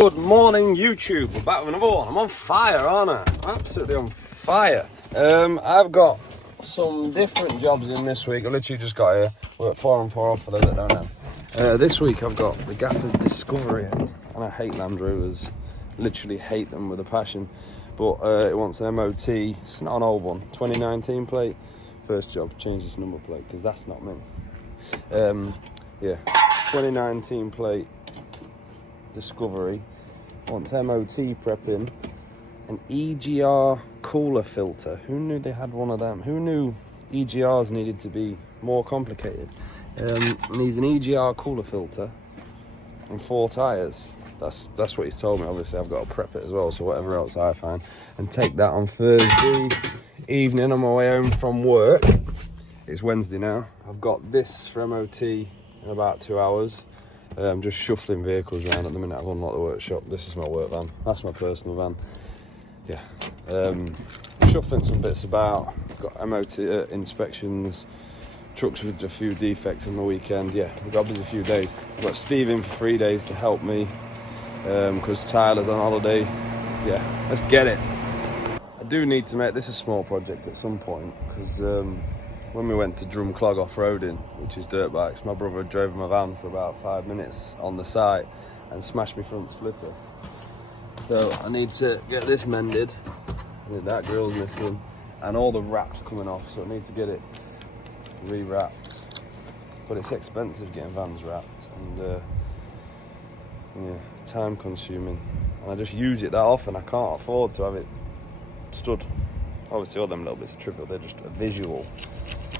Good morning, YouTube. We're back with another one. I'm on fire, aren't I? I'm absolutely on fire. I've got some different jobs in this week. I literally just got here. We're at 4 on 4 off for those that don't know. This week I've got the Gaffer's Discovery in, and I hate Land Rovers. Literally hate them with a passion. But it wants an MOT. It's not an old one. 2019 plate. First job, change this number plate because that's not me. Yeah, 2019 plate. Discovery wants MOT prepping, an EGR cooler filter. Who knew they had one of them? Who knew EGRs needed to be more complicated? Needs an EGR cooler filter and 4 tyres. That's what he's told me. Obviously I've got to prep it as well, so whatever else I find, and take that on Thursday evening on my way home from work. It's Wednesday now. I've got this for MOT in about 2 hours. I'm just shuffling vehicles around at the minute. I've unlocked the workshop. This is my work van. That's my personal van. Yeah. Shuffling some bits about. Got MOT inspections, trucks with a few defects on the weekend. Yeah, we've got a busy few days. I've got Steve in for 3 days to help me because Tyler's on holiday. Yeah, let's get it. I do need to make this a small project at some point because when we went to Drumclog off-roading, which is dirt bikes, my brother drove my van for about 5 minutes on the site and smashed my front splitter. So I need to get this mended. That grill's missing and all the wraps coming off, so I need to get it re-wrapped. But it's expensive getting vans wrapped and yeah, time consuming. And I just use it that often, I can't afford to have it stood. Obviously all them little bits of triple, they're just a visual.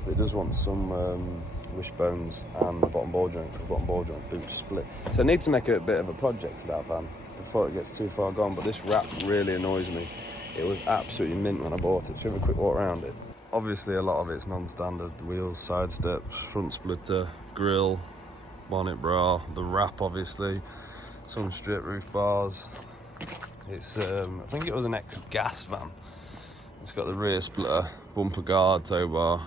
But it does want some wishbones and the bottom ball joint, because bottom ball joint boot split. So I need to make a bit of a project to that van before it gets too far gone. But this wrap really annoys me. It was absolutely mint when I bought it. Should we have a quick walk around it? Obviously a lot of it's non-standard. Wheels, side steps, front splitter, grille, bonnet bra, the wrap obviously, some straight roof bars. It's I think it was an ex-gas van. It's got the rear splitter, bumper guard, tow bar,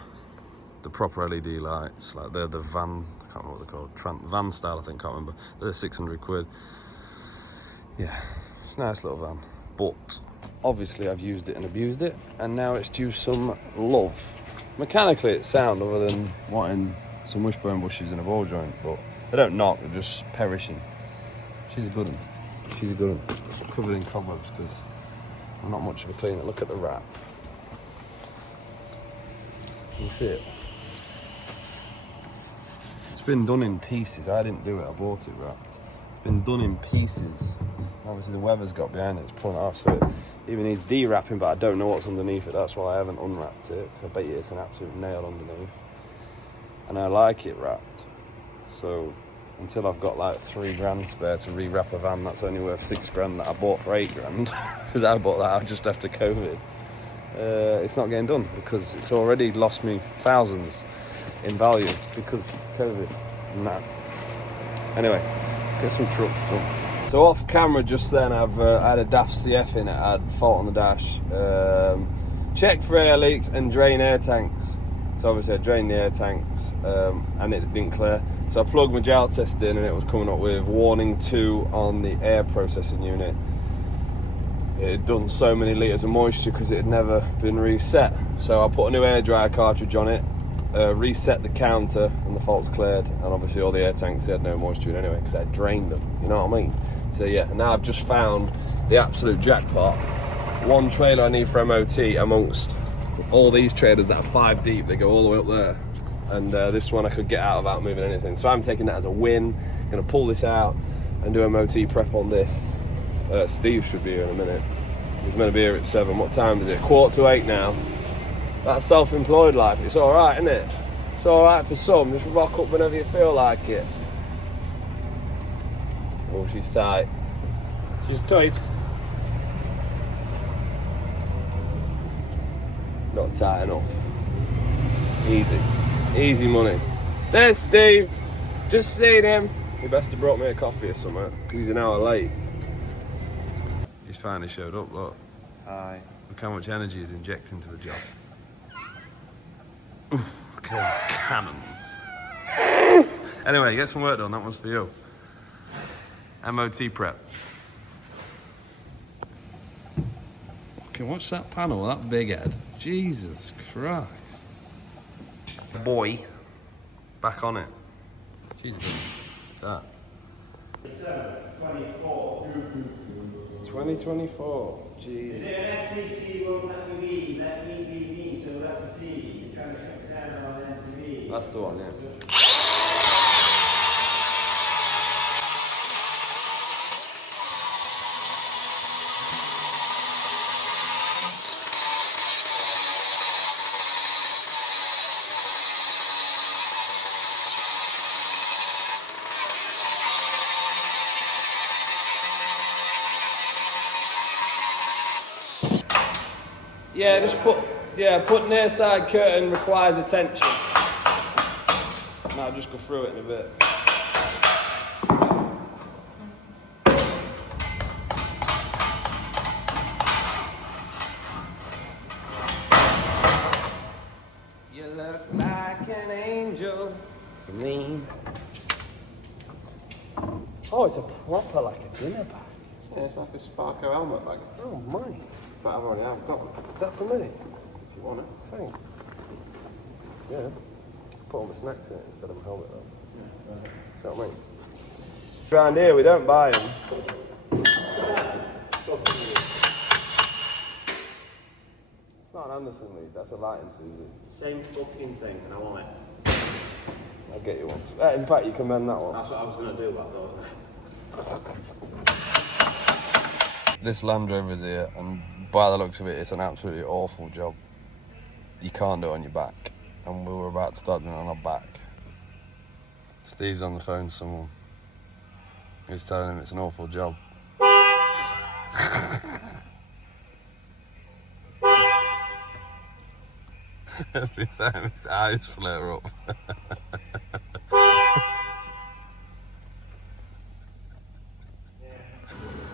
the proper LED lights, like they're the van, I can't remember what they're called, van style I think, can't remember. They're 600 quid. Yeah, it's a nice little van. But obviously I've used it and abused it, and now it's due some love. Mechanically it's sound, other than wanting some wishbone bushes and a ball joint, but they don't knock, they're just perishing. She's a good one. She's a good one. Covered in cobwebs because I'm not much of a cleaner. Look at the wrap. You see it? It's been done in pieces. I didn't do it, I bought it wrapped. It's been done in pieces. Obviously the weather's got behind it, it's pulling it off, so it even needs de-wrapping, but I don't know what's underneath it. That's why I haven't unwrapped it. I bet you it's an absolute nail underneath. And I like it wrapped. So until I've got like 3 grand spare to re-wrap a van that's only worth 6 grand that I bought for 8 grand, because I bought that out just after COVID, it's not getting done because it's already lost me thousands in value because COVID and that. Anyway, let's get some trucks done. So off camera just then I had a daft CF in it, I had fault on the dash. Check for air leaks and drain air tanks. So obviously I drained the air tanks and it didn't clear. So I plugged my gel test in and it was coming up with warning 2 on the air processing unit. It had done so many litres of moisture because it had never been reset. So I put a new air dryer cartridge on it, reset the counter, and the fault's cleared. And obviously all the air tanks, they had no moisture in anyway because I drained them, you know what I mean? So yeah, now I've just found the absolute jackpot. One trailer I need for MOT amongst all these trailers that are 5 deep, they go all the way up there. And this one I could get out without moving anything. So I'm taking that as a win. Gonna pull this out and do MOT prep on this. Steve should be here in a minute. He's gonna be here at 7. What time is it? 7:45 now. That's self-employed life. It's all right, isn't it? It's all right for some. Just rock up whenever you feel like it. Oh, she's tight. She's tight. Not tight enough. Easy. Easy money. There's Steve. Just seen him. He best have brought me a coffee or something, because he's an hour late. He's finally showed up, look. Hi. Look how much energy he's injecting to the job. Oof, look at them cannons. Anyway, get some work done, that one's for you. MOT prep. Fucking watch that panel, that big head. Jesus Christ. Boy. Back on it. Jesus. That. 2024. Jeez. Is it an SDC won't let me be, let me be me, so let me see. You're trying to shut me down on MTV. That's the one, yeah. Yeah, just put near side curtain requires attention. And I'll just go through it in a bit. You look like an angel to me. Oh, it's a proper, like a dinner bag. Yeah, it's like a Sparko helmet bag. Oh my. But I've already got one. Is that for me? If you want it. Thanks. Yeah. Put all my snacks in it instead of a helmet though. Yeah. You know what I mean? Around here we don't buy them. It's not an Anderson lead, that's a lighting Susie. Same fucking thing, and I want it. I'll get you one. In fact, you can mend that one. That's what I was going to do, but I thought. This Land Rover's here, and by the looks of it, it's an absolutely awful job. You can't do it on your back, and we were about to start doing it on our back. Steve's on the phone to someone. He's telling him it's an awful job. Every time his eyes flare up.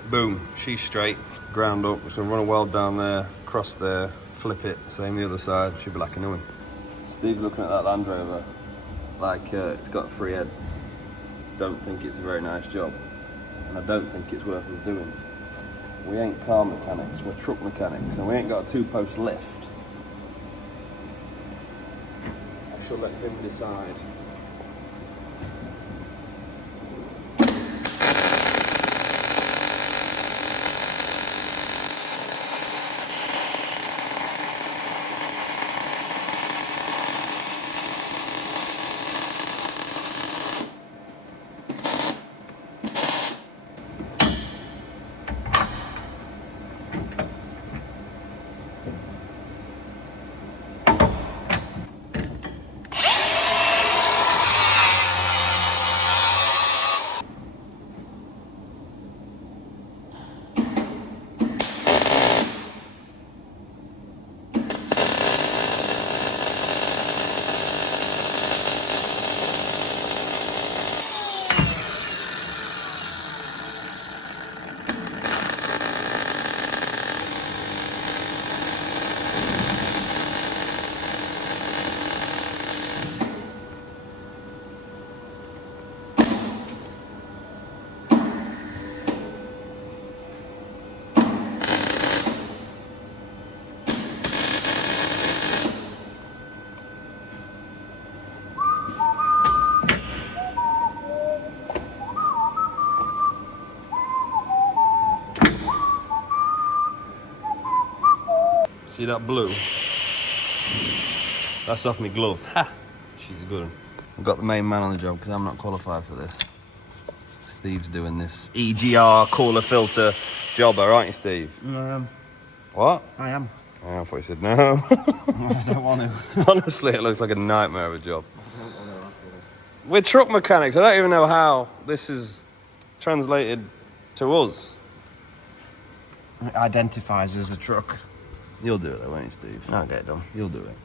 Boom, she's straight, ground up. It's gonna run a weld down there, cross there, flip it, same the other side, should be like a new one. Steve's looking at that Land Rover, like it's got 3 heads. Don't think it's a very nice job, and I don't think it's worth us doing. We ain't car mechanics, we're truck mechanics, and we ain't got a 2-post lift. I shall let him decide. See that blue? That's off my glove. Ha! She's a good one. I've got the main man on the job because I'm not qualified for this. Steve's doing this EGR cooler filter job, aren't you, Steve? What? I am. Oh, I thought you said no. I don't want to. Honestly, it looks like a nightmare of a job. We're truck mechanics. I don't even know how this is translated to us. It identifies as a truck. You'll do it though, won't you, Steve? I'll get it done. You'll do it.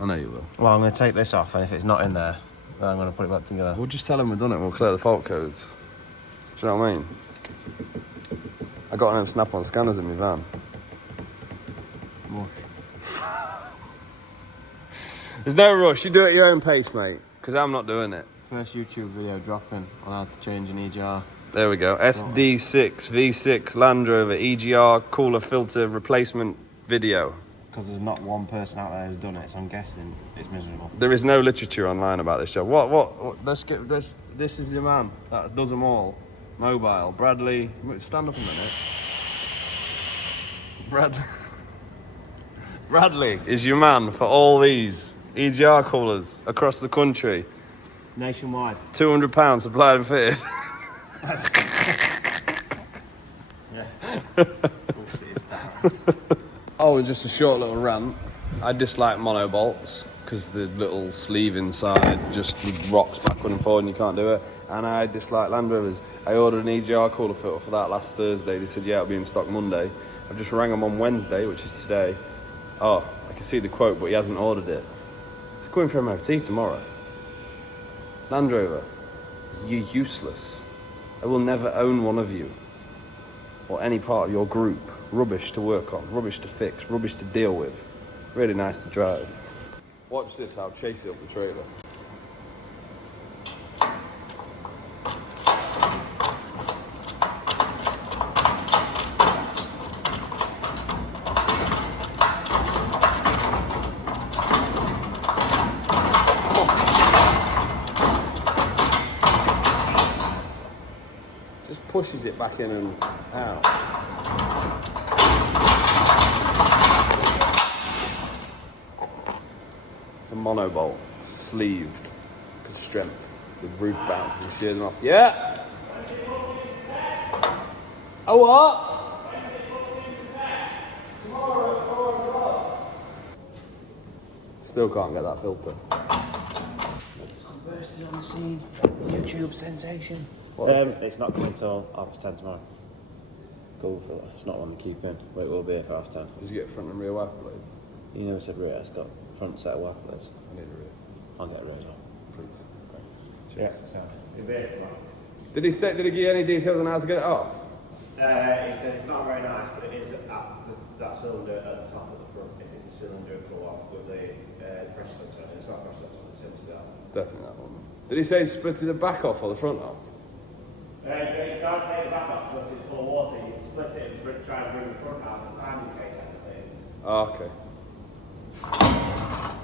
I know you will. Well, I'm going to take this off, and if it's not in there, then I'm going to put it back together. We'll just tell them we've done it. We'll clear the fault codes. Do you know what I mean? I got them snap-on scanners in my van. There's no rush. You do it at your own pace, mate. Because I'm not doing it. First YouTube video dropping on how to change an EGR. There we go. SD6 V6 Land Rover EGR cooler filter replacement video. Because there's not one person out there who's done it, so I'm guessing it's miserable. There is no literature online about this job. What let's get this. This is the man that does them all. Mobile. Bradley, stand up a minute. Bradley is your man for all these EGR coolers across the country. Nationwide. £200 supplied and fitted. Yeah. Oh, and just a short little rant. I dislike mono bolts because the little sleeve inside just rocks backward and forward and you can't do it. And I dislike Land Rovers. I ordered an EGR cooler filter for that last Thursday. They said, yeah, it'll be in stock Monday. I've just rang them on Wednesday, which is today. Oh, I can see the quote, but he hasn't ordered it. It's going for MOT tomorrow. Land Rover, you're useless. I will never own one of you or any part of your group. Rubbish to work on, rubbish to fix, rubbish to deal with. Really nice to drive. Watch this, I'll chase it up the trailer. Just pushes it back in and out. It's a monobolt, sleeved, good strength. The roof bounces and shears them off. Yeah? Oh what? Still can't get that filter. Bursted on the scene. YouTube sensation. It's not coming until 10:30 tomorrow. Cool filter. It's not one to keep in, but it will be for 10:30. Did you get front and rear wiper blades? You never said rear. It's got front set of wiper blades. I need a rear. I'll get a rear as well. Please. Yeah, so. Did he give you any details on how to get it off? He said it's not very nice, but it is at that cylinder at the top of the front. If it's a cylinder co-op with the pressure sensor on it, it's got a pressure sensor on it, it's empty out. Definitely that one. Did he say he split the back off or the front off? You can't take the back off because it's full of water. You can split it and try and bring the front out the timing case out of it. Oh, okay.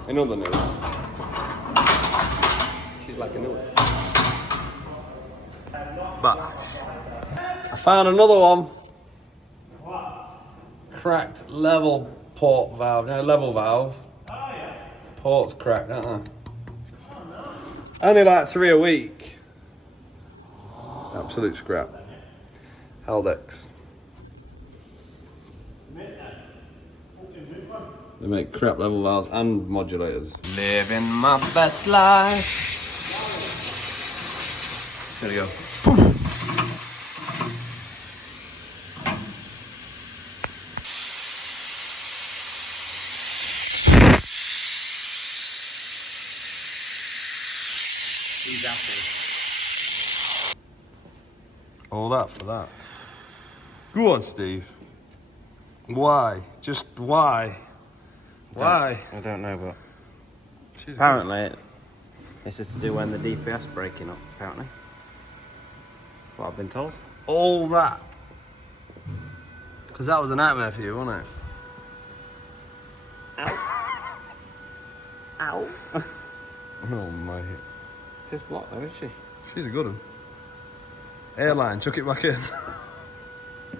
In other news, she's like a new one. I found another one. What? Cracked level port valve. No, level valve. Oh yeah. Port's cracked, aren't they? Oh no. Only like 3 a week. Absolute scrap. Haldex. They make crap level valves and modulators. Living my best life. There we go. He's happy. All that for that. Go on, Steve. Why? Just why? Why? I don't know, but She's apparently this is to do when the DPS breaking up. Apparently, what I've been told. all that. Because that was a nightmare for you, wasn't it? Ow! Ow! Oh my. She's blocked though, is she? She's a good one. Airline, chuck it back in.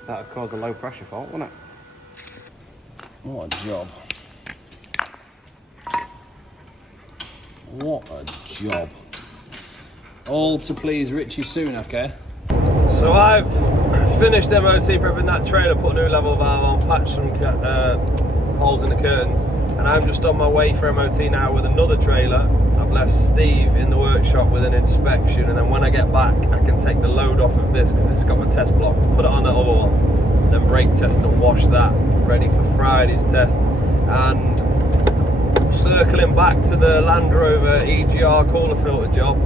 That would cause a low pressure fault, wouldn't it? What a job. What a job. All to please Richie Sunak, eh? So I've finished MOT prepping that trailer, put a new level valve on, patched some holes in the curtains, and I'm just on my way for MOT now with another trailer. I've left Steve in the workshop with an inspection, and then when I get back I can take the load off of this because it's got my test block, put it on the other one, then brake test and wash that, ready for Friday's test. And circling back to the Land Rover EGR cooler filter job,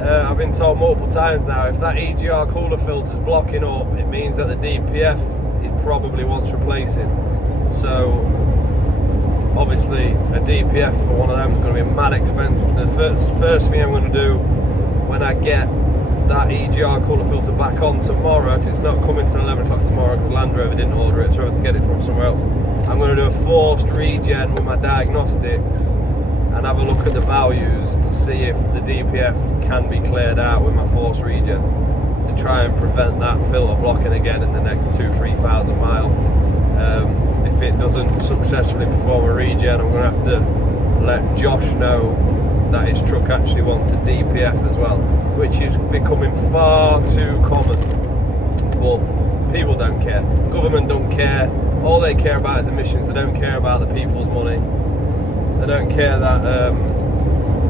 I've been told multiple times now, if that EGR cooler filter's blocking up, it means that the DPF, it probably wants replacing. So obviously a DPF for one of them is going to be mad expensive. So the first thing I'm going to do when I get that EGR cooler filter back on tomorrow, because it's not coming till 11 o'clock tomorrow because Land Rover didn't order it, so I have to get it from somewhere else. I'm going forced regen with my diagnostics and have a look at the values to see if the DPF can be cleared out with my forced regen to try and prevent that filter blocking again in the next 2,000-3,000 miles. If it doesn't successfully perform a regen, I'm going to have to let Josh know that his truck actually wants a DPF as well, which is becoming far too common. But people don't care, government don't care, all they care about is emissions. They don't care about the people's money. They don't care that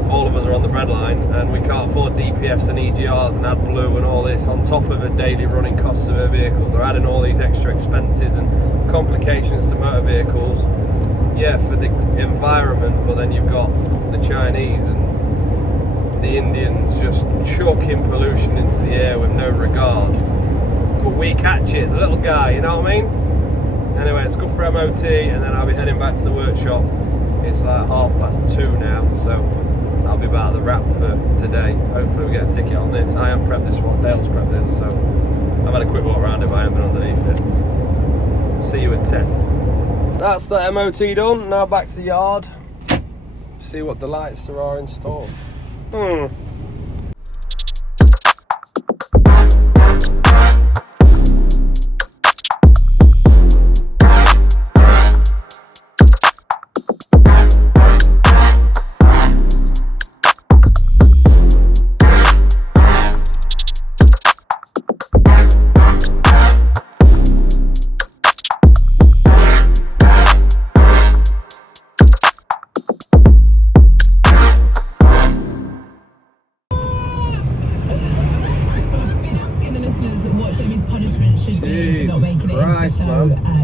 all of us are on the breadline and we can't afford DPFs and EGRs and AdBlue and all this on top of the daily running costs of a vehicle. They're adding all these extra expenses and complications to motor vehicles, yeah, for the environment, but then you've got the Chinese and the Indians just chucking pollution into the air with no regard. But we catch it, the little guy, you know what I mean? Anyway, it's good for MOT, and then I'll be heading back to the workshop. It's like 2:30 now, so that'll be about the wrap for today. Hopefully we get a ticket on this. I haven't prepped this one, Dale's prepped this, so I've had a quick walk around it, but I haven't been underneath it. See you at test. That's the MOT done, now back to the yard. See what the lights there are in store.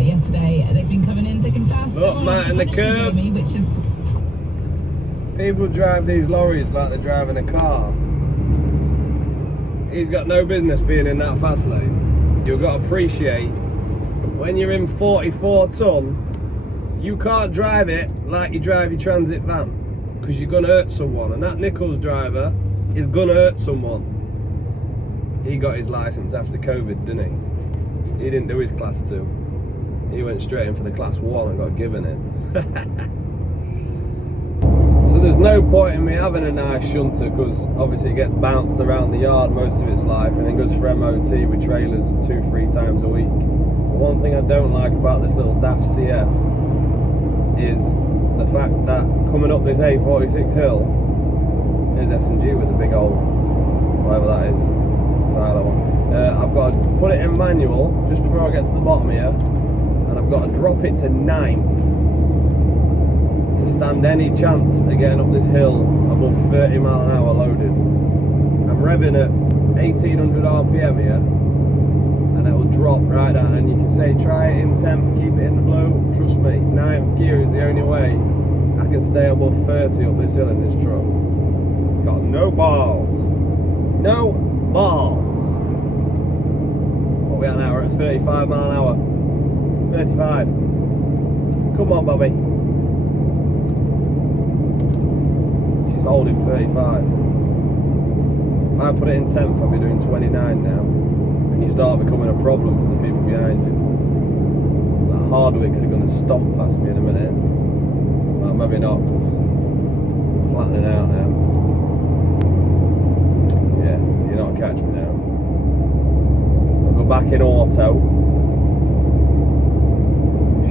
Yesterday, they've been coming in thick and fast. Look, Matt in the curb. Which is... People drive these lorries like they're driving a car. He's got no business being in that fast lane. You've got to appreciate when you're in 44 ton, you can't drive it like you drive your transit van because you're going to hurt someone, and that Nichols driver is going to hurt someone. He got his license after COVID, didn't he? He didn't do his class 2. He went straight in for the class 1 and got given it. So there's no point in me having a nice shunter because obviously it gets bounced around the yard most of its life and it goes for MOT with trailers 2-3 times a week. But one thing I don't like about this little daft CF is the fact that coming up this A46 hill is S&G with the big old, whatever that is, silo one. I've got to put it in manual just before I get to the bottom here, and I've got to drop it to 9th to stand any chance of getting up this hill above 30 mile an hour loaded. I'm revving at 1800 RPM here, and it will drop right down, and you can say try it in 10th, keep it in the blue. Trust me, 9th gear is the only way I can stay above 30 up this hill in this truck. It's got no balls. No balls. What we are now? We're at 35 mile an hour. 35. Come on, Bobby. She's holding 35. If I put it in 10th, I'll be doing 29 now. And you start becoming a problem for the people behind you. Like Hardwicks are going to stomp past me in a minute. Well, maybe not, because I'm flattening out now. Yeah, you're not catch me now. I'll go back in auto.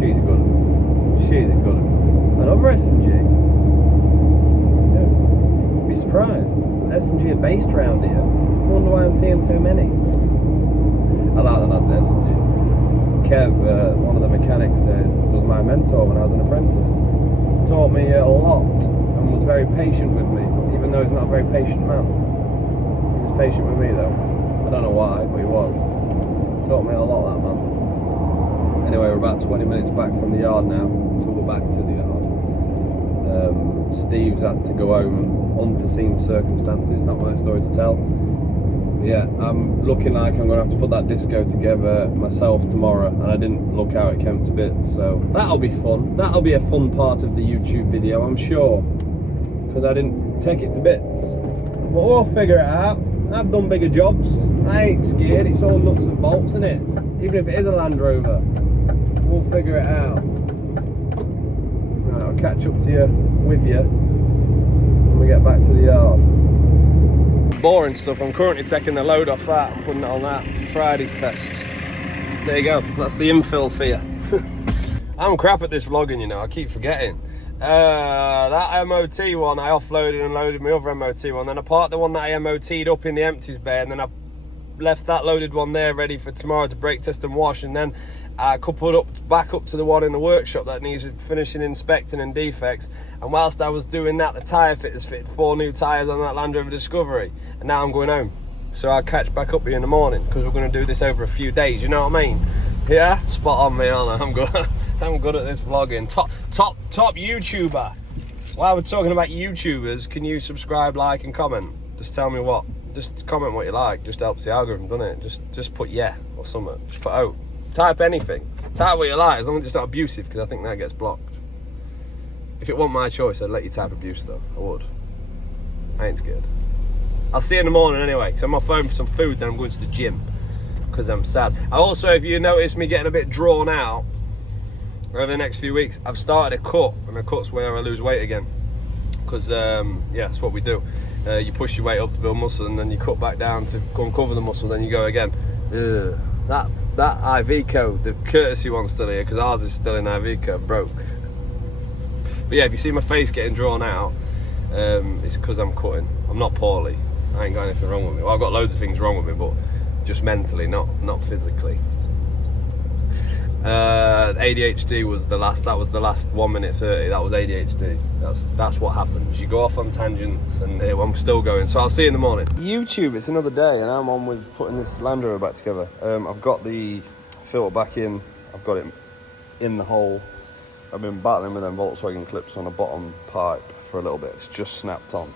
She's a good one. She's a good one. Another S&G. Yeah. You'd be surprised. S&G are based around here. I wonder why I'm seeing so many. I like the lads at S&G. Kev, one of the mechanics there, was my mentor when I was an apprentice. Taught me a lot and was very patient with me, even though he's not a very patient man. He was patient with me though. I don't know why, but he was. Taught me a lot, that man. Anyway, we're about 20 minutes back from the yard now, so we're back to the yard. Steve's had to go home, unforeseen circumstances, not my story to tell. But yeah, I'm looking like I'm going to have to put that disco together myself tomorrow, and I didn't look how it came to bits, so that'll be fun. That'll be a fun part of the YouTube video, I'm sure, because I didn't take it to bits. But we'll figure it out. I've done bigger jobs. I ain't scared, it's all nuts and bolts, isn't it? Even if it is a Land Rover. We'll figure it out. Right, I'll catch up to you with you when we get back to the yard. Boring stuff. I'm currently taking the load off that and putting it on that for Friday's test. There you go. That's the infill for you. I'm crap at this vlogging, you know. I keep forgetting. That MOT one, I offloaded and loaded my other MOT one. Then I parked the one that I MOT'd up in the empties bay, and then I left that loaded one there ready for tomorrow to brake test and wash. And then I coupled up back up to the one in the workshop that needs finishing inspecting and defects. And whilst I was doing that, the tyre fitters fitted 4 new tyres on that Land Rover Discovery. And now I'm going home. So I'll catch back up here in the morning, because we're going to do this over a few days, you know what I mean? Yeah, spot on me, aren't I? I'm good. I'm good at this vlogging. Top YouTuber. While we're talking about YouTubers, can you subscribe, like, and comment? Just tell me what. Just comment what you like. Just helps the algorithm, doesn't it? Just put yeah or something. Just put out. Type anything. Type what you like, as long as it's not abusive, because I think that gets blocked. If it wasn't my choice, I'd let you type abuse though. I would. I ain't scared. I'll see you in the morning anyway, because I'm on my phone for some food, then I'm going to the gym, because I'm sad. Also, if you notice me getting a bit drawn out over the next few weeks, I've started a cut, and a cut's where I lose weight again. Because, yeah, that's what we do. You push your weight up to build muscle, and then you cut back down to go and cover the muscle, then you go again. That IV code, the courtesy one's still here, because ours is still in IV code, broke. But yeah, if you see my face getting drawn out, it's because I'm cutting. I'm not poorly. I ain't got anything wrong with me. Well, I've got loads of things wrong with me, but just mentally, not physically. ADHD was the last. That was the last 1 minute 30. That was ADHD. That's what happens. You go off on tangents, and I'm still going. So I'll see you in the morning. YouTube. It's another day, and I'm on with putting this Land Rover back together. I've got the filter back in. I've got it in the hole. I've been battling with them Volkswagen clips on a bottom pipe for a little bit. It's just snapped on.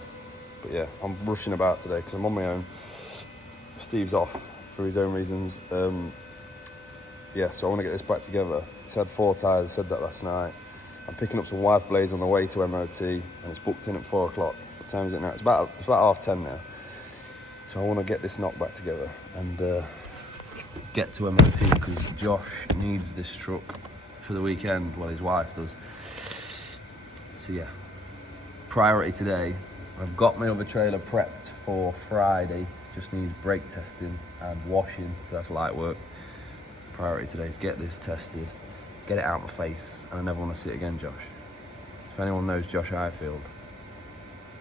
But yeah, I'm rushing about today because I'm on my own. Steve's off for his own reasons. Yeah, so I want to get this back together. It's had 4 tyres, I said that last night. I'm picking up some wiper blades on the way to MOT, and it's booked in at 4 o'clock. What time is it now? It's about 10:30 now. So I want to get this knocked back together and get to MOT, because Josh needs this truck for the weekend. Well, his wife does. So yeah, priority today. I've got my other trailer prepped for Friday. Just needs brake testing and washing, so that's light work. Priority today is get this tested, get it out of my face, and I never want to see it again, Josh. If anyone knows Josh Highfield,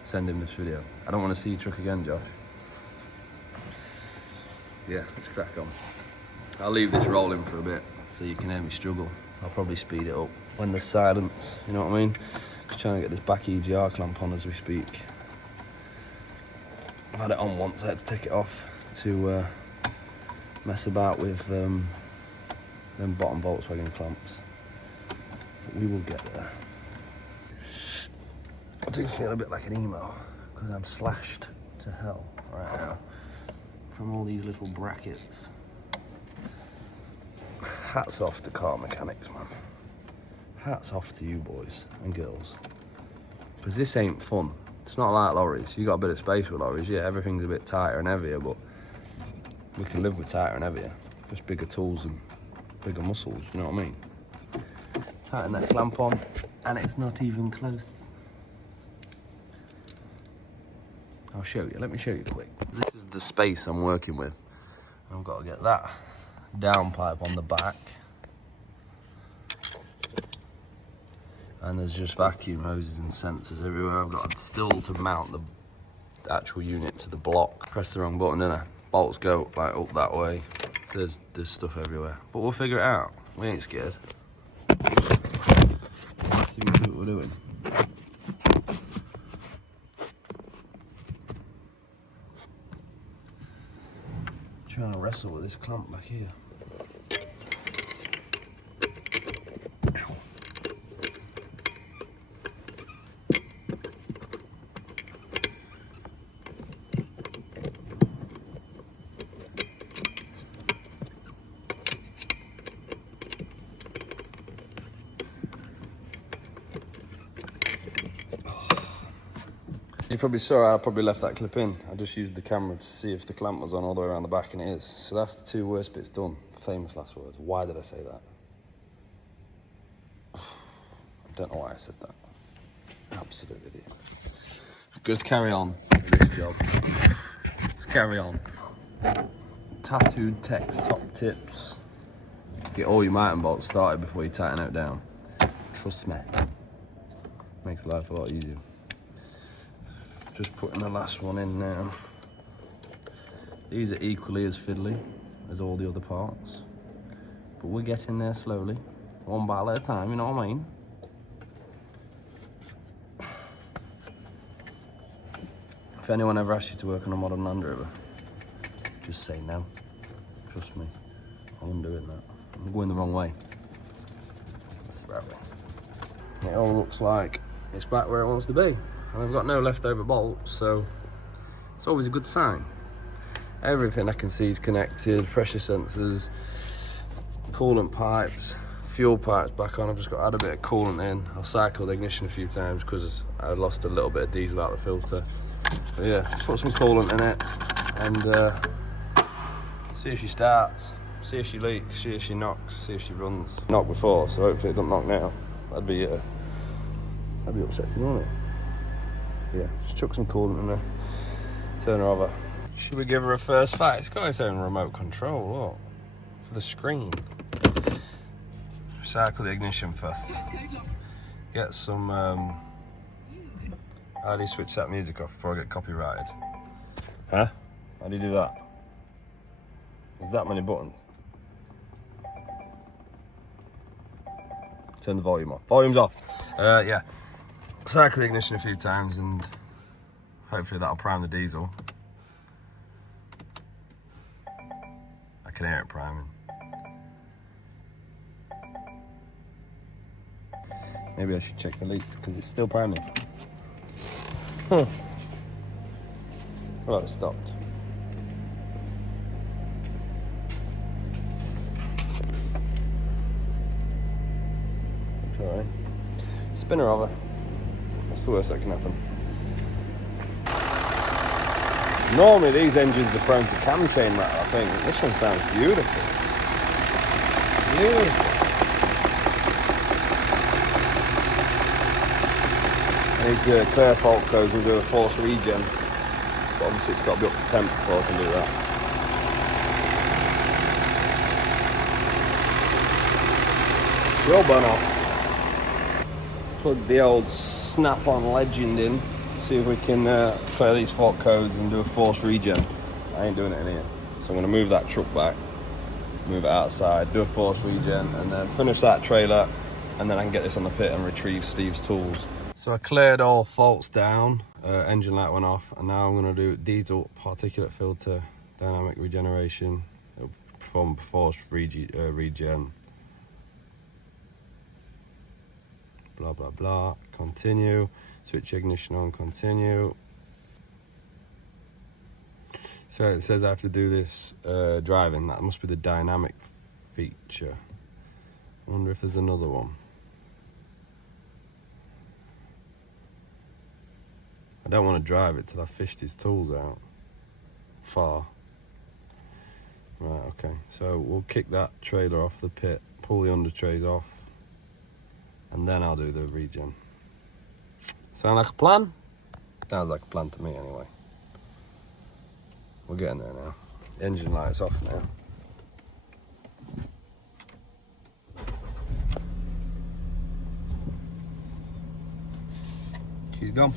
send him this video. I don't want to see your truck again, Josh. Yeah, let's crack on. I'll leave this rolling for a bit so you can hear me struggle. I'll probably speed it up when there's silence, you know what I mean? Just trying to get this back EGR clamp on as we speak. I've had it on once, I had to take it off to mess about with them bottom Volkswagen clamps. But we will get there. I do feel a bit like an emo, because I'm slashed to hell right now from all these little brackets. Hats off to car mechanics, man. Hats off to you boys and girls. Because this ain't fun. It's not like lorries. You got a bit of space with lorries. Yeah, everything's a bit tighter and heavier, but we can live with tighter and heavier. Just bigger tools and bigger muscles, you know what I mean? Tighten that clamp on, and it's not even close. I'll show you. Let me show you quick. This is the space I'm working with. I've got to get that down pipe on the back. And there's just vacuum hoses and sensors everywhere. I've got still to mount the actual unit to the block. Press the wrong button, didn't I? Bolts go like up that way. There's stuff everywhere. But we'll figure it out. We ain't scared. See what we're doing. Trying to wrestle with this clamp back here. You probably saw I probably left that clip in. I just used the camera to see if the clamp was on all the way around the back, and it is. So that's the 2 worst bits done. Famous last words. Why did I say that? I'm Don't know why I said that. Absolute idiot. Just carry on with this job. Just carry on. Tattooed text top tips. Get all your mountain bolts started before you tighten it down. Trust me. Makes life a lot easier. Just putting the last one in now. These are equally as fiddly as all the other parts. But we're getting there slowly. One bite at a time, you know what I mean? If anyone ever asks you to work on a modern Land Rover, just say no. Trust me, I wouldn't do it that. I'm going the wrong way. That's the right way. It all looks like it's back where it wants to be. And I've got no leftover bolts, so it's always a good sign. Everything I can see is connected, pressure sensors, coolant pipes, fuel pipes back on. I've just got to add a bit of coolant in. I've cycled the ignition a few times because I lost a little bit of diesel out of the filter. But yeah, put some coolant in it and see if she starts, see if she leaks, see if she knocks, see if she runs. Knocked before, so hopefully it doesn't knock now. That'd be upsetting, wouldn't it? Yeah, just chuck some coolant in there, turn her over. Should we give her a first fight? It's got its own remote control, look, for the screen. Cycle the ignition first. Get some, how do you switch that music off before I get copyrighted? Huh? How do you do that? There's that many buttons. Turn the volume off. Volume's off. Yeah. Cycle the ignition a few times and hopefully that'll prime the diesel. I can hear it priming. Maybe I should check the leaks because it's still priming. Well, it stopped. Alright. Spin her over. What's the worst that can happen? Normally these engines are prone to cam chain rattle, I think. This one sounds beautiful. Beautiful. I need to clear fault codes and do a force regen. But obviously it's got to be up to temp before I can do that. You'll burn off. Plug the old snap-on Legend in. See if we can clear these fault codes and do a force regen. I ain't doing it in here. So I'm going to move that truck back, move it outside, do a force regen, and then finish that trailer, and then I can get this on the pit and retrieve Steve's tools. So I cleared all faults down, engine light went off, and now I'm going to do diesel particulate filter, dynamic regeneration, it'll perform force regen, blah blah blah, continue, switch ignition on, continue. So it says I have to do this driving, that must be the dynamic feature. I wonder if there's another one. I don't want to drive it till I've fished his tools out. Far. Right, okay. So we'll kick that trailer off the pit, pull the under trays off, and then I'll do the regen. Sound like a plan? Sounds like a plan to me anyway. We're getting there now. The engine light's off now. She's gone.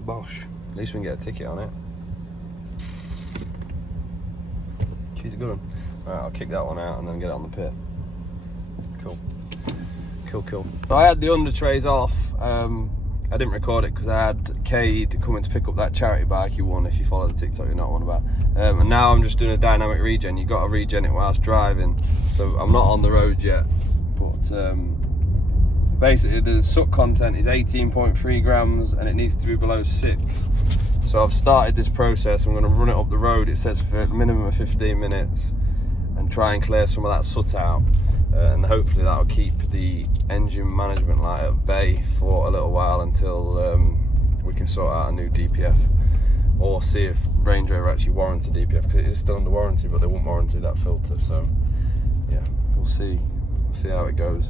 Bosh. At least we can get a ticket on it. She's a good one. Right, I'll kick that one out and then get it on the pit. Cool. Cool. So I had the under trays off. I didn't record it because I had Cade coming to pick up that charity bike he won. If you follow the TikTok, you know what I'm on about. And now I'm just doing a dynamic regen. You've got to regen it whilst driving. So I'm not on the road yet. But basically the suck content is 18.3 grams and it needs to be below 6. So I've started this process. I'm going to run it up the road. It says for a minimum of 15 minutes and try and clear some of that soot out. And hopefully that'll keep the engine management light at bay for a little while until we can sort out a new DPF or see if Range Rover actually warranty DPF, because it is still under warranty, but they won't warranty that filter. So yeah, we'll see how it goes.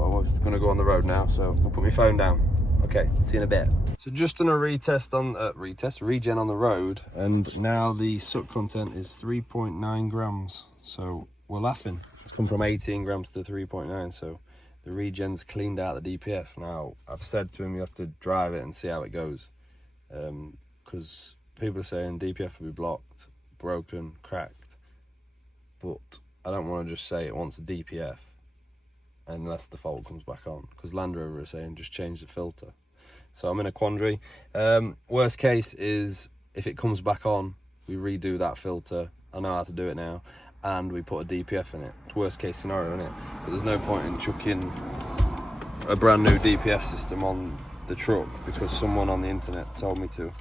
well, we're going to go on the road now, so I'll put my phone down. Okay, see you in a bit. So just done a regen on the road, and now the suck content is 3.9 grams. So we're laughing. It's come from 18 grams to 3.9, so the regen's cleaned out the DPF. Now, I've said to him you have to drive it and see how it goes. Because people are saying DPF will be blocked, broken, cracked. But I don't want to just say it wants a DPF unless the fault comes back on. Because Land Rover is saying just change the filter. So I'm in a quandary. Worst case is if it comes back on, we redo that filter. I know how to do it now. And we put a DPF in it. It's worst case scenario, isn't it? But there's no point in chucking a brand new DPF system on the truck because someone on the internet told me to.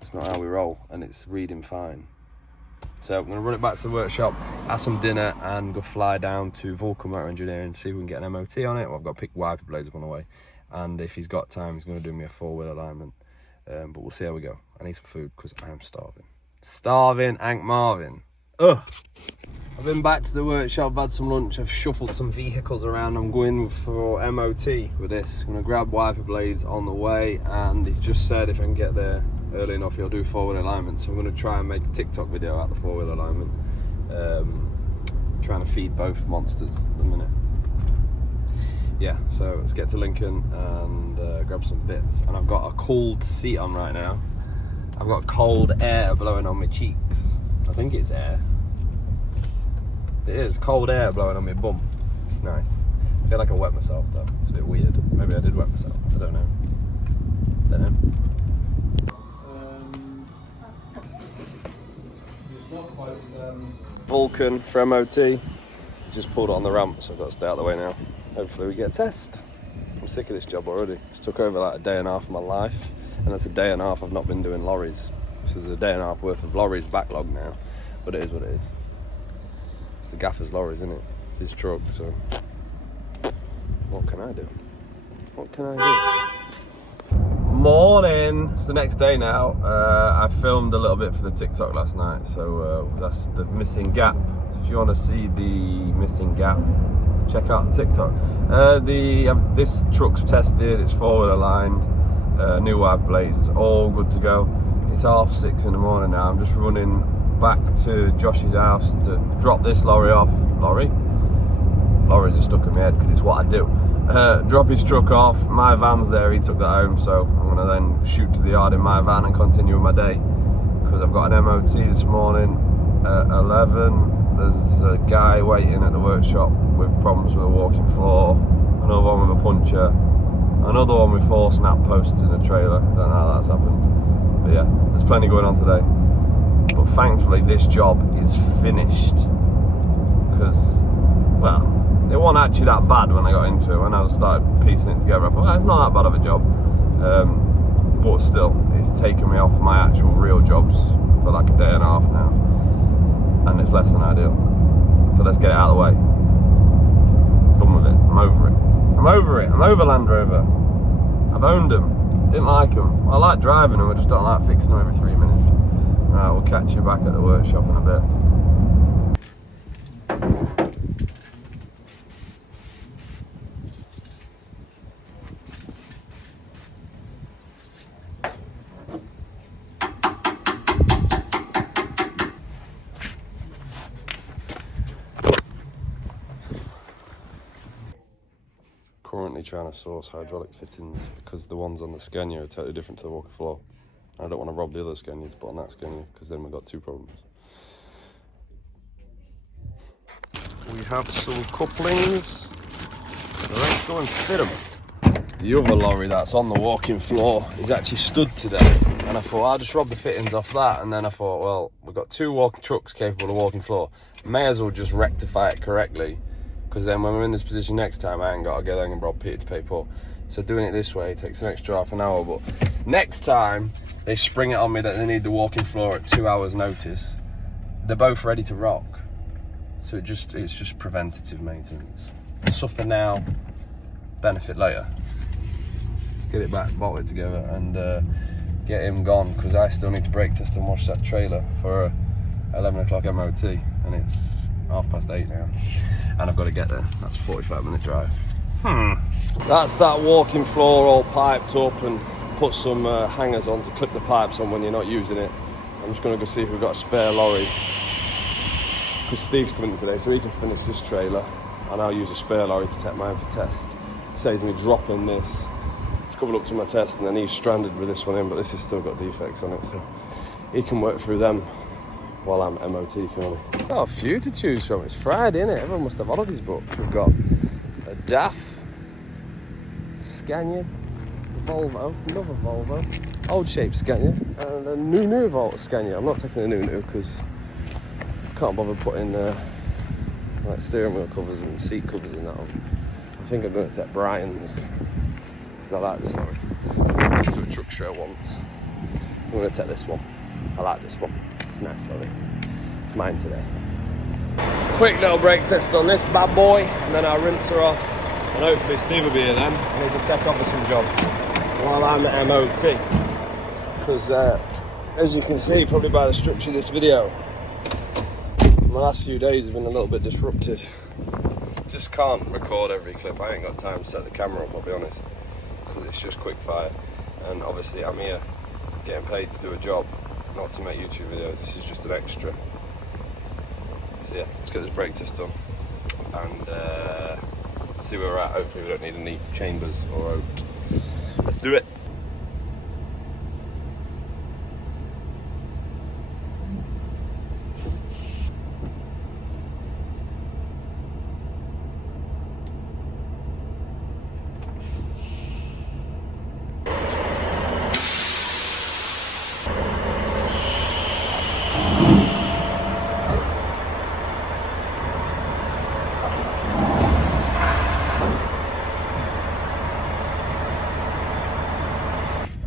It's not how we roll, and it's reading fine. So I'm going to run it back to the workshop, have some dinner, and go fly down to Vulcan Motor Engineering and see if we can get an MOT on it. Well, I've got to pick wiper blades up on the way, and if he's got time, he's going to do me a 4-wheel alignment. But we'll see how we go. I need some food because I am starving. Starving, Hank Marvin. Ugh. I've been back to the workshop, I've had some lunch, I've shuffled some vehicles around. I'm going for MOT with this. I'm going to grab wiper blades on the way, and he just said if I can get there early enough, he'll do 4-wheel alignment. So I'm going to try and make a TikTok video out of the 4-wheel alignment. Trying to feed both monsters at the minute. Yeah, so let's get to Lincoln and grab some bits. And I've got a cold seat on right now. I've got cold air blowing on my cheeks. I think it's air. It is cold air blowing on my bum. It's nice. I feel like I wet myself though. It's a bit weird. Maybe I did wet myself. I don't know. Vulcan for MOT. Just pulled it on the ramp, so I've got to stay out of the way now. Hopefully we get a test. I'm sick of this job already. It's took over like a day and a half of my life, and that's a day and a half I've not been doing lorries. So there's a day and a half worth of lorries backlog now, but it is what it is. It's the gaffer's lorries, isn't it? His truck, so what can I do? What can I do? Morning! It's the next day now. I filmed a little bit for the TikTok last night, so that's the missing gap. If you want to see the missing gap, check out TikTok. This truck's tested, it's 4-wheel aligned, new wiper blades, all good to go. It's 6:30 in the morning now. I'm just running back to Josh's house to drop this lorry off. Lorries are stuck in my head because it's what I do. Drop his truck off. My van's there, he took that home, so I'm going to then shoot to the yard in my van and continue with my day because I've got an MOT this morning at 11. There's a guy waiting at the workshop with problems with a walking floor, another one with a puncher, another one with 4 snap posts in a trailer. I don't know how that's happened, but yeah, there's plenty going on today. But thankfully this job is finished because, well, it wasn't actually that bad when I got into it. When I started piecing it together, I thought, well, it's not that bad of a job. But still, it's taken me off my actual real jobs for like a day and a half now. And it's less than ideal. So let's get it out of the way. Done with it. I'm over it. I'm over it. I'm over Land Rover. I've owned them. Didn't like them. I like driving them, I just don't like fixing them every 3 minutes. Right, we'll catch you back at the workshop in a bit. Currently trying to source hydraulic fittings because the ones on the Scania are totally different to the walking floor. I don't want to rob the other Scania to put on that Scania because then we've got 2 problems. We have some couplings, so let's go and fit them. The other lorry that's on the walking floor is actually stood today, and I thought I'll just rob the fittings off that, and then I thought, well, we've got 2 trucks capable of walking floor. May as well just rectify it correctly, because then when we're in this position next time, I ain't got to go there and rob Peter to pay Paul. So doing it this way takes an extra half an hour, but next time they spring it on me that they need the walking floor at 2 hours notice, they're both ready to rock. So it's just preventative maintenance. Suffer now, benefit later. Let's get it back, bolt it together, and get him gone, because I still need to brake test and wash that trailer for a 11 o'clock MOT, and it's 8:30 now, and I've got to get there. That's a 45-minute drive. That's that walking floor all piped up, and put some hangers on to clip the pipes on when you're not using it. I'm just going to go see if we've got a spare lorry, because Steve's coming in today so he can finish this trailer, and I'll use a spare lorry to take mine for test. Saves me dropping this to couple up to my test, and then he's stranded with this one in, but this has still got defects on it, so he can work through them while I'm MOT, can I? Got a few to choose from. It's Friday, isn't it? Everyone must have holidays booked. We've got a DAF, Scania, Volvo, another Volvo, old shape Scania, and a new Volvo Scania. I'm not taking the new because I can't bother putting like steering wheel covers and seat covers in that one. I think I'm going to take Brian's because I like this lorry. I took this to a truck show once. I'm going to take this one. I like this one. It's a nice lorry. It's mine today. Quick little brake test on this bad boy, and then I'll rinse her off. And hopefully Steve will be here then, and he can take off with some jobs while I'm at MOT. Because as you can see, probably by the structure of this video, my last few days have been a little bit disrupted. Just can't record every clip. I ain't got time to set the camera up, I'll be honest, because it's just quick fire. And obviously I'm here getting paid to do a job, not to make YouTube videos. This is just an extra. So yeah, let's get this brake test done and see where we're at. Hopefully we don't need any chambers or out. Let's do it.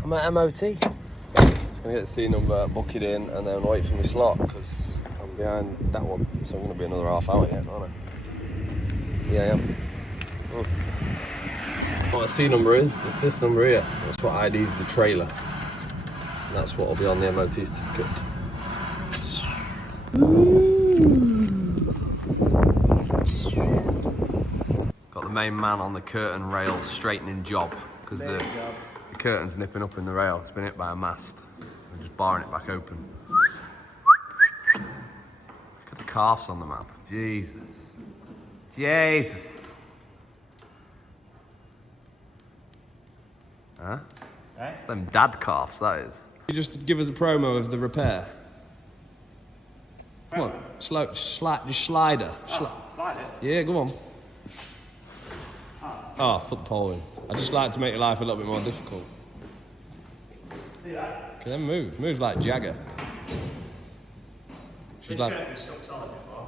I'm at MOT. Just gonna get the C number, book it in, and then wait for my slot because I'm behind that one. So I'm gonna be another half hour yet, aren't I? Yeah, I am. What the C number is? It's this number here. That's what IDs the trailer. And that's what will be on the MOT certificate. Got the main man on the curtain rail straightening job because the curtain's nipping up in the rail. It's been hit by a mast. I'm just barring it back open. Look at the calves on the map. Jesus. Jesus. Huh? Right? It's them dad calves, that is. You just give us a promo of the repair. Come on, just slide her. Slide it? Yeah, go on. Oh, put the pole in. I just like to make your life a little bit more difficult. See that? Can then move. Move like Jagger. She's like... been stuck solid before.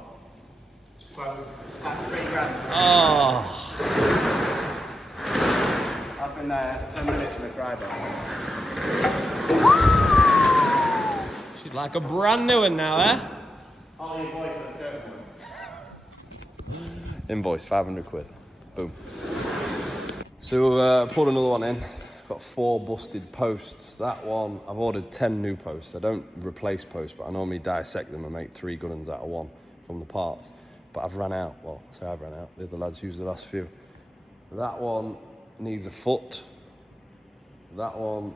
It's quite $3,000. Oh. I've been there 10 minutes with a driver. She's like a brand new one now, eh? All your boy for the curtain. Invoice, 500 quid. Boom. So pulled another one in. Got 4 busted posts. That one, I've ordered 10 new posts. I don't replace posts, but I normally dissect them and make 3 good ones out of 1 from the parts. But I've run out. Well, I say I've run out. The other lads used the last few. That one needs a foot. That one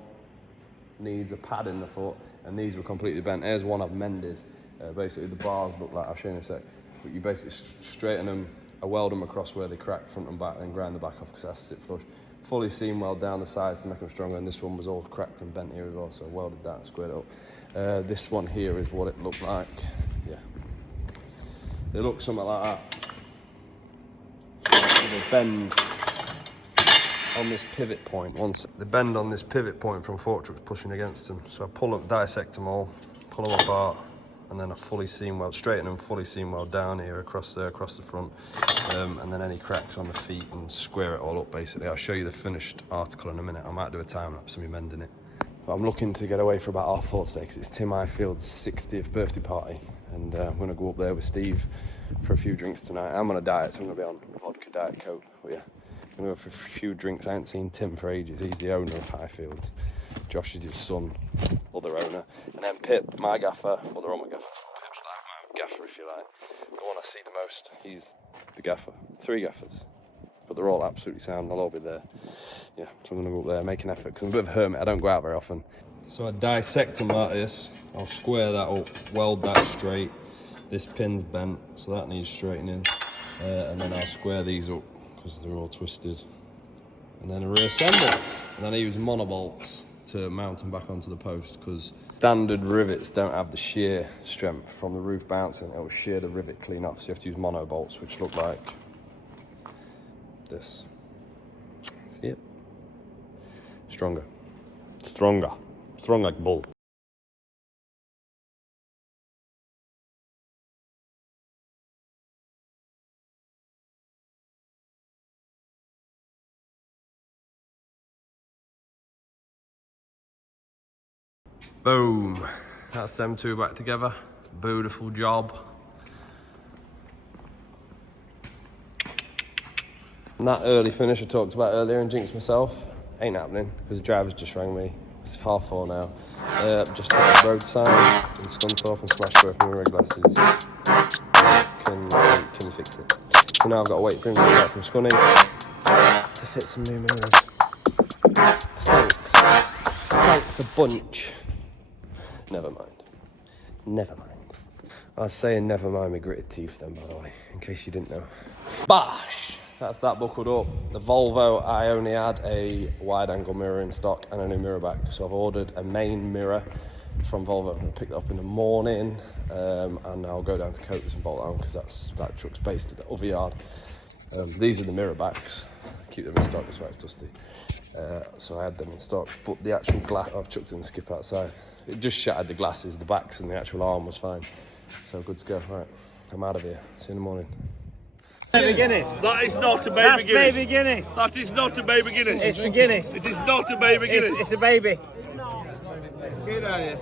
needs a pad in the foot. And these were completely bent. Here's one I've mended. Basically, the bars look like, I'll show you in a sec. But you basically straighten them, weld them across where they crack front and back, then grind the back off because it has to sit flush. Fully seam weld down the sides to make them stronger, and this one was all cracked and bent here as well, so I welded that and squared it up. This one here is what it looked like. Yeah. They look something like that. So they bend on this pivot point. Once they bend on this pivot point from fork trucks pushing against them. So I pull them, dissect them all, pull them apart, and then I fully seam weld, straighten them, fully seam weld down here across there, across the front, and then any cracks on the feet and square it all up basically. I'll show you the finished article in a minute. I might do a time lapse of me mending it. But I'm looking to get away for about half 4 today because it's Tim Ifield's 60th birthday party, and I'm going to go up there with Steve for a few drinks tonight. I'm on a diet, so I'm going to be on vodka Diet Coke, but yeah. I'm going to go for a few drinks. I haven't seen Tim for ages. He's the owner of Highfields. Josh is his son, other owner. And then Pip, my gaffer, well, they're all my gaffer. Pip's like my gaffer, if you like. The one I see the most, he's the gaffer. 3 gaffers. but they're all absolutely sound. They'll all be there. Yeah, so I'm going to go up there, make an effort, because I'm a bit of a hermit. I don't go out very often. So I dissect them like this. I'll square that up, weld that straight. This pin's bent, so that needs straightening. And then I'll square these up, because they're all twisted. And then I reassemble. And then I use monobolts to mount them back onto the post, because standard rivets don't have the shear strength from the roof bouncing. It will shear the rivet clean up, so you have to use monobolts, which look like this. See it? Stronger. Stronger. Strong like bull. Boom. That's them two back together. Beautiful job. And that early finish I talked about earlier and jinxed myself ain't happening because the driver's just rang me. It's 4:30 now. Just at the roadside in Scunthorpe and smashed both mirror glasses. Can you fix it? So now I've got to wait for him to come back from Scunny to fit some new mirrors. Thanks a bunch. Never mind. Never mind. I was saying never mind my gritted teeth then, by the way, in case you didn't know. Bash! That's that buckled up. The Volvo, I only had a wide angle mirror in stock and a new mirror back. So I've ordered a main mirror from Volvo. I'm going to pick that up in the morning and I'll go down to Coates and bolt down because that truck's based at the other yard. These are the mirror backs. Keep them in stock, that's why it's dusty. So I had them in stock, but the actual glass, I've chucked in the skip outside. It just shattered the glasses, the backs and the actual arm was fine. So good to go. Right, I'm out of here. See you in the morning. Baby Guinness. That is not a baby That's Guinness. baby Guinness. That is not a baby Guinness. It's a Guinness. It is not a baby Guinness. It's a baby. Get out here.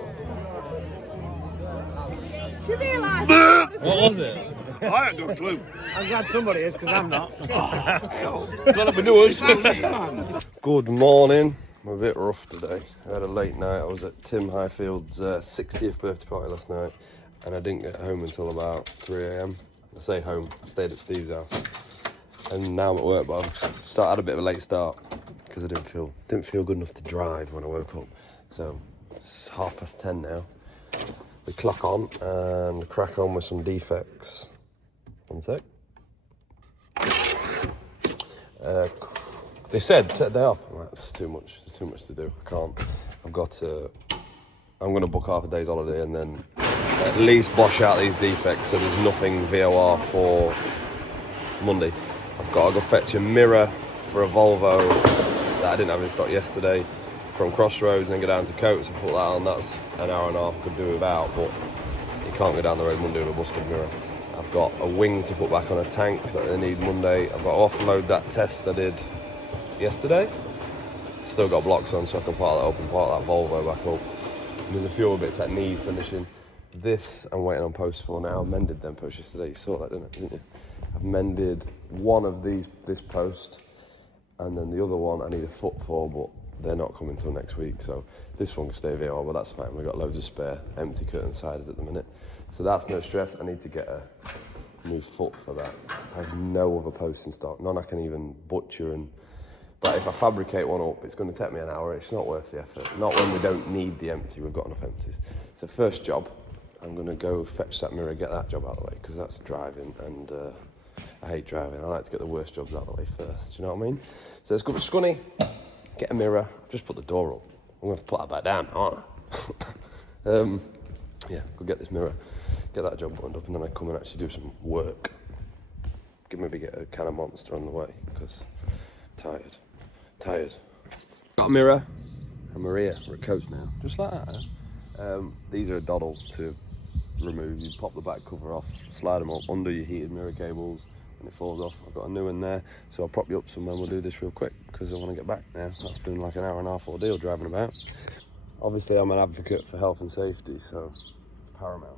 Do you realise? What was it? I ain't got a clue. I'm glad somebody is because I'm not. Gotta be doers. Good morning. I'm a bit rough today. I had a late night. I was at Tim Highfield's 60th birthday party last night and I didn't get home until about 3 a.m. I say home, I stayed at Steve's house. And now I'm at work, but I had a bit of a late start because I didn't feel good enough to drive when I woke up. So it's 10:30 now. We clock on and crack on with some defects. One sec. They said take a day off. I'm like, there's too much to do. I can't. I'm going to book half a day's holiday and then at least bosh out these defects so there's nothing VOR for Monday. I've got to go fetch a mirror for a Volvo that I didn't have in stock yesterday from Crossroads and then go down to Coates and put that on. That's an hour and a half, could do without, but you can't go down the road Monday with a busted mirror. I've got a wing to put back on a tank that they need Monday. I've got to offload that test I did yesterday. Still got blocks on so I can part that up and part that Volvo back up. And there's a few other bits that need finishing. This I'm waiting on posts for now. I mended them posts yesterday. You saw that, didn't you? I've mended one of this post and then the other one I need a foot for, but they're not coming till next week. So this one can stay VOR, but that's fine. We've got loads of spare empty curtain siders at the minute. So that's no stress. I need to get a new foot for that. I have no other posts in stock. None I can even butcher but if I fabricate one up, it's going to take me an hour. It's not worth the effort. Not when we don't need the empty. We've got enough empties. So first job, I'm going to go fetch that mirror, get that job out of the way, because that's driving, and I hate driving. I like to get the worst jobs out of the way first. Do you know what I mean? So let's go to Scunny, get a mirror. Just put the door up. I'm going to have to put that back down, aren't I? Yeah, go get this mirror, get that job buttoned up, and then I come and actually do some work. Maybe get a can of Monster on the way, because I'm tired. Got a mirror, and Maria, we're at Coates now, just like that. These are a doddle to remove. You pop the back cover off, slide them up under your heated mirror cables, and it falls off. I've got a new one there, so I'll prop you up somewhere and we'll do this real quick, because I want to get back now. That's been like an hour and a half ordeal driving about. Obviously, I'm an advocate for health and safety, so it's paramount.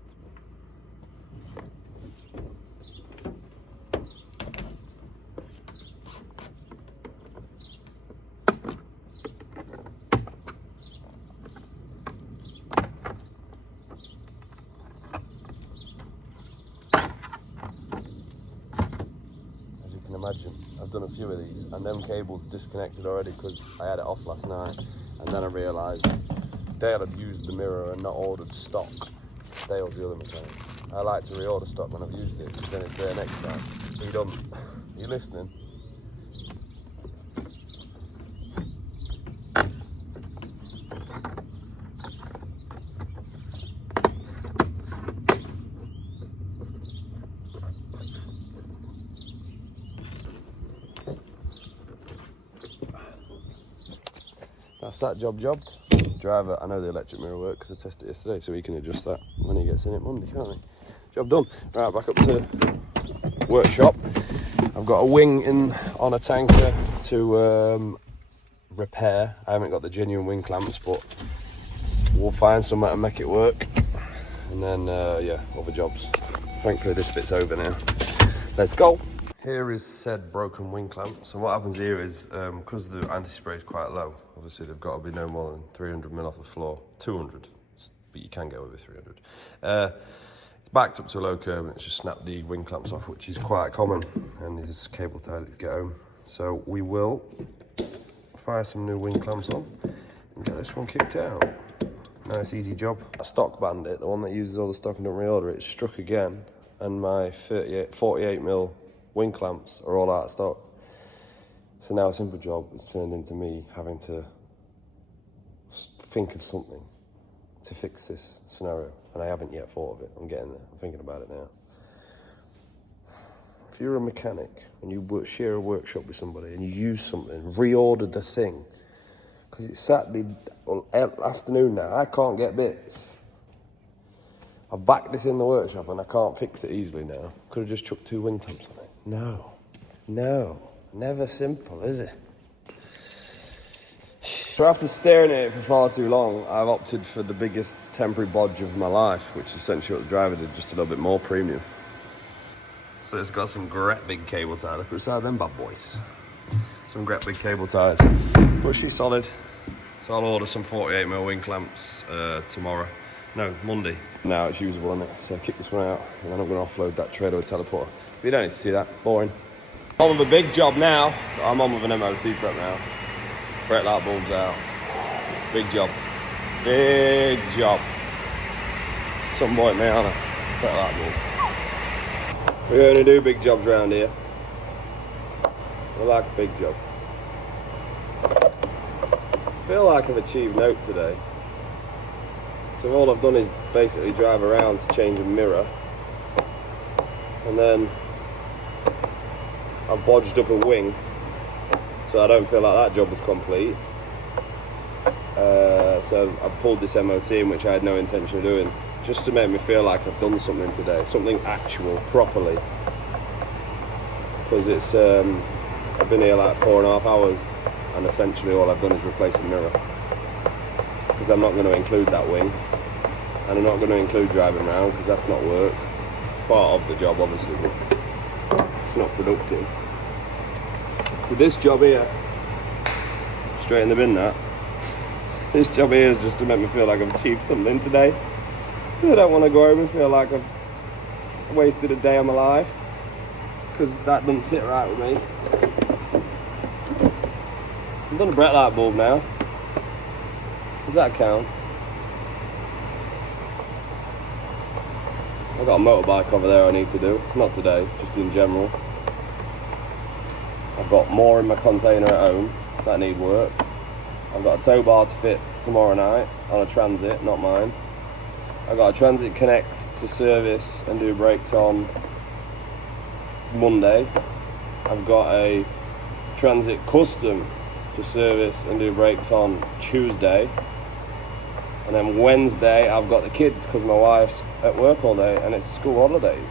can imagine. I've done a few of these, and them cables disconnected already because I had it off last night, and then I realised Dale had used the mirror and not ordered stock. Dale's the other mechanic. I like to reorder stock when I've used it, because then it's there next time. Are you done? Are you listening? That's that jobbed. Driver, I know the electric mirror work because I tested it yesterday, so he can adjust that when he gets in it Monday, can't he? Job done. Right, back up to workshop. I've got a wing in on a tanker to repair. I haven't got the genuine wing clamps, but we'll find somewhere to make it work. And then, yeah, other jobs. Thankfully, this bit's over now. Let's go. Here is said broken wing clamp. So what happens here is, because the anti-spray is quite low, obviously they've got to be no more than 300 mil off the floor. 200, but you can get over 300. It's backed up to a low curb and it's just snapped the wing clamps off, which is quite common, and there's cable tied to get home. So we will fire some new wing clamps on and get this one kicked out. Nice easy job. A stock bandit, the one that uses all the stock and don't reorder it, struck again, and my 48 mil wing clamps are all out of stock. So now a simple job has turned into me having to think of something to fix this scenario, and I haven't yet thought of it. I'm getting there. I'm thinking about it now. If you're a mechanic and you share a workshop with somebody and you use something, reorder the thing, because it's Saturday afternoon now, I can't get bits. I've backed this in the workshop and I can't fix it easily now. Could have just chucked 2 wing clamps on it. No, never simple, is it? So after staring at it for far too long, I've opted for the biggest temporary bodge of my life, which is essentially what the driver did, just a little bit more premium. So it's got some great big cable tie. Look beside them bad boys. Some great big cable ties, but she's solid. So I'll order some 48mm wing clamps tomorrow. No, Monday. Now it's usable, isn't it? So I kick this one out, and then I'm going to offload that trailer with teleporter. But you don't need to see that. Boring. On with a big job now. I'm on with an MOT prep now. Brake light bulbs out. Big job. Big job. Some boy at me, aren't I? Brake light bulb. We're going to do big jobs around here. I like a big job. I feel like I've achieved note today. So all I've done is basically drive around to change a mirror, and then I've bodged up a wing, so I don't feel like that job was complete. So I pulled this MOT in, which I had no intention of doing, just to make me feel like I've done something today, something actual, properly. Because it's, I've been here like 4.5 hours, and essentially all I've done is replace a mirror. Because I'm not going to include that wing, and I'm not going to include driving around, because that's not work. It's part of the job, obviously, but it's not productive. So this job here, straight in the bin that, this job here is just to make me feel like I've achieved something today. Because I don't want to go home and feel like I've wasted a day of my life, because that doesn't sit right with me. I've done a brake light bulb now. Does that count? I've got a motorbike over there I need to do. Not today, just in general. I've got more in my container at home that need work. I've got a tow bar to fit tomorrow night on a Transit, not mine. I've got a Transit Connect to service and do brakes on Monday. I've got a Transit Custom to service and do brakes on Tuesday. And then Wednesday I've got the kids because my wife's at work all day and it's school holidays.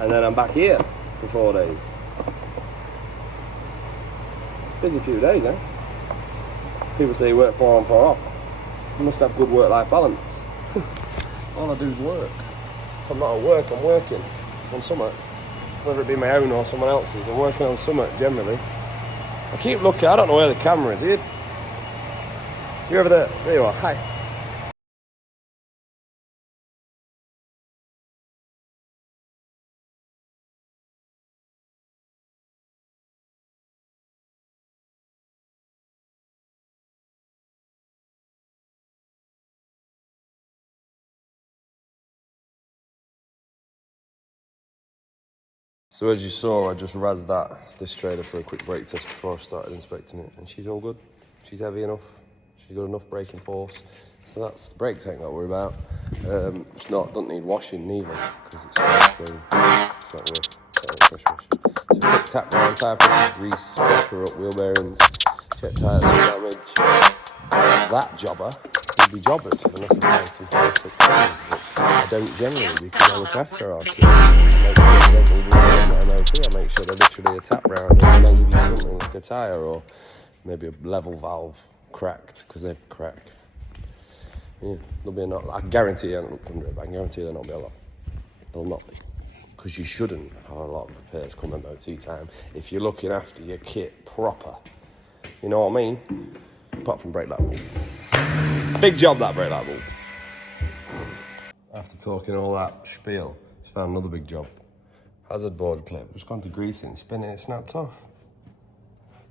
And then I'm back here for 4 days. Busy few days, eh? People say you work 4 on 4 off. You must have good work-life balance. All I do is work. If I'm not at work, I'm working on something. Whether it be my own or someone else's, I'm working on something generally. I keep looking, I don't know where the camera is. You're over there. There you are. Hi. So as you saw, I just razzed this trailer for a quick brake test before I started inspecting it, and she's all good. She's heavy enough. She's got enough braking force. So that's the brakes ain't got to worry about. It's not, doesn't need washing neither, because it's clean. It's not worth pressure wash. So quick tap down, tyre pressure, grease, pressure up, wheel bearings, check tyres for damage. That jobber will be jobbered unless I find some perfect things, which I don't generally, because I look after our kids. I make sure they don't need an MOT. I make sure they're literally a tap round, or maybe something like a tyre, or maybe a level valve cracked, because they're cracked. Yeah, there'll be a lot. I guarantee you I haven't looked under it, but I guarantee there'll not be a lot. There'll not be. Because you shouldn't have a lot of repairs come MOT time if you're looking after your kit proper. You know what I mean? Apart from brake light bulb. Big job, that brake light bulb. After talking all that spiel, just found another big job. Hazard board clip. Just gone to grease it and spin it, it snapped off.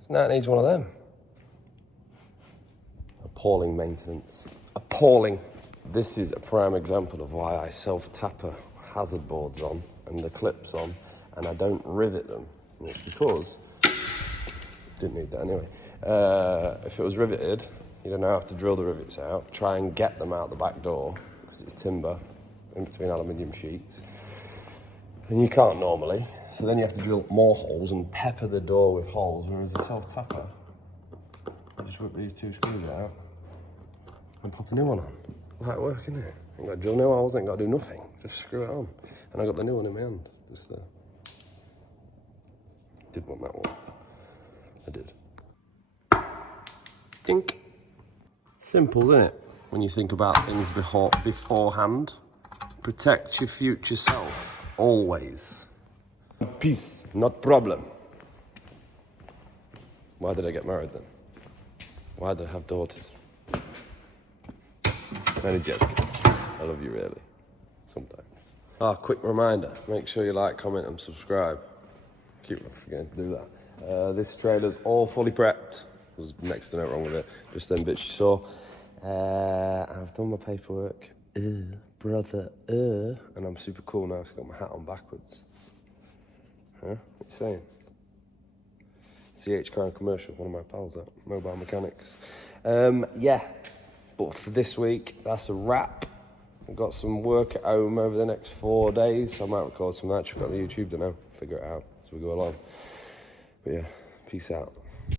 So now it needs one of them. Appalling maintenance. Appalling. This is a prime example of why I self-tapper hazard boards on and the clips on, and I don't rivet them. And it's because, didn't need that anyway. If it was riveted, you don't have to drill the rivets out, try and get them out the back door, because it's timber in between aluminium sheets. And you can't normally, so then you have to drill more holes and pepper the door with holes, whereas a self-tapper, I just rip these two screws out and pop a new one on. Light work, isn't it? Ain't got to drill new holes, ain't got to do nothing. Just screw it on. And I got the new one in my hand, just there. Did want that one. I did. Dink. Simple, isn't it? When you think about things beforehand. Protect your future self, always. Peace, not problem. Why did I get married then? Why did I have daughters? Only joking. I love you really. Sometimes. Quick reminder. Make sure you like, comment and subscribe. Keep forgetting to do that. This trailer's all fully prepped. There's next to no wrong with it. Just them bits you saw. I've done my paperwork. Brother. And I'm super cool now. I've got my hat on backwards. Huh? What you saying? CH Car and Commercial, one of my pals at Mobile Mechanics. Yeah. But for this week, that's a wrap. I've got some work at home over the next 4 days. So I might record some of that. I've got the YouTube to know. Figure it out as we go along. But yeah, peace out.